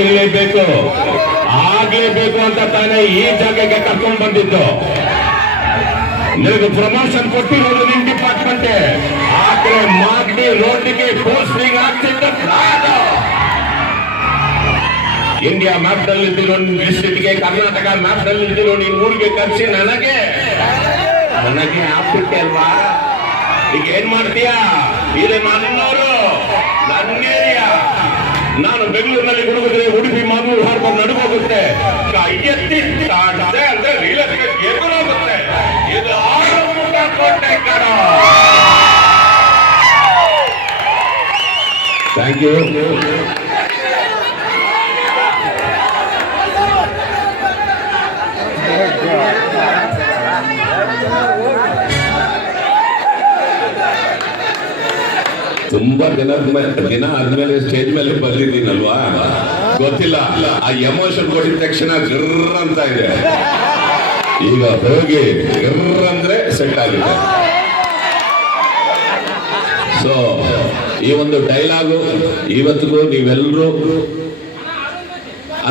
ಆಗಿರ್ಲೇಬೇಕು ಆಗ್ಲೇಬೇಕು ಅಂತ ತಾನೇ ಈ ಜಾಗಕ್ಕೆ ಕರ್ಕೊಂಡು ಬಂದಿದ್ದು. ನಿನಗೆ ಪ್ರಮೋಷನ್ ಕೊಟ್ಟಿರೋದು ನಿಮ್ ಡಿಪಾರ್ಟ್ಮೆಂಟ್. ಆದ್ರೆ ಮಾಗಡಿ ರೋಡ್ಗೆ ಪೋಸ್ಟಿಂಗ್ ಆಗ್ತಿದ್ದ ಇಂಡಿಯಾ ಮ್ಯಾಪ್ ನಲ್ಲಿ ಇದ್ದಿರೋ ಡಿಸ್ಟ್ರಿಕ್ಟ್ಗೆ, ಕರ್ನಾಟಕ ಮ್ಯಾಪ್ ನಲ್ಲಿ ಇದ್ದಿರೋ ನೀನ್ ಊರಿಗೆ ಕರ್ಸಿ ನನಗೆ ಆಗ್ಬಿಟ್ಟೆ ಅಲ್ವಾ? ಈಗ ಏನ್ ಮಾಡ್ತೀಯಾ? ಇದೆ ನನ್ನವರು, ನನ್ನ ಏರಿಯಾ. ನಾನು ಬೆಂಗಳೂರಿನಲ್ಲಿ ಹುಡುಗಿದ್ರೆ ಉಡುಪಿ ಮಂಗಳೂರು ಹಾರ್ಬರ್ ನಡುಗೋಗುತ್ತೆ. ಕೈ ಎತ್ತಿ ಅಂದ್ರೆ ರೀಲ್ ಎಸ್ಟೇಟ್ ಎದುರಾಗುತ್ತೆ. ಇದು ಆರಂಭ ಕೋಟೆ ಕಡ. Thank you. ತುಂಬಾ ದಿನ ಆದ್ಮೇಲೆ ಸ್ಟೇಜ್ ಮೇಲೆ ಬಂದಿದ್ದೀನಲ್ವಾ, ಗೊತ್ತಿಲ್ಲ. ಆ ಎಮೋಷನ್ ಕೊಟ್ಟಿದ ತಕ್ಷಣ ಜರ್ರ ಅಂತ ಇದೆ. ಈಗ ಹೋಗಿ ಜರ್ರ ಅಂದ್ರೆ ಸೆಟ್ ಆಗಿದೆ. ಸೊ ಈ ಒಂದು ಡೈಲಾಗು ಇವತ್ತಿಗೂ ನೀವೆಲ್ಲರೂ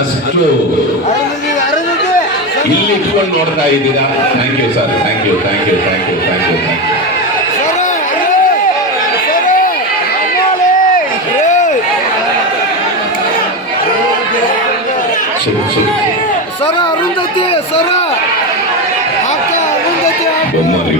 ಅಷ್ಟು ಇಲ್ಲಿ ಇಟ್ಕೊಂಡು ನೋಡ್ತಾ ಇದ್ದೀರಾ. Thank you sir, thank you, thank you, thank you, thank you, thank you. ಸರ ಅರುಂಧತಿ ಸರ ಅಕ್ಕ ಅರುಂಧತಿ ಬೊಮ್ಮರಿ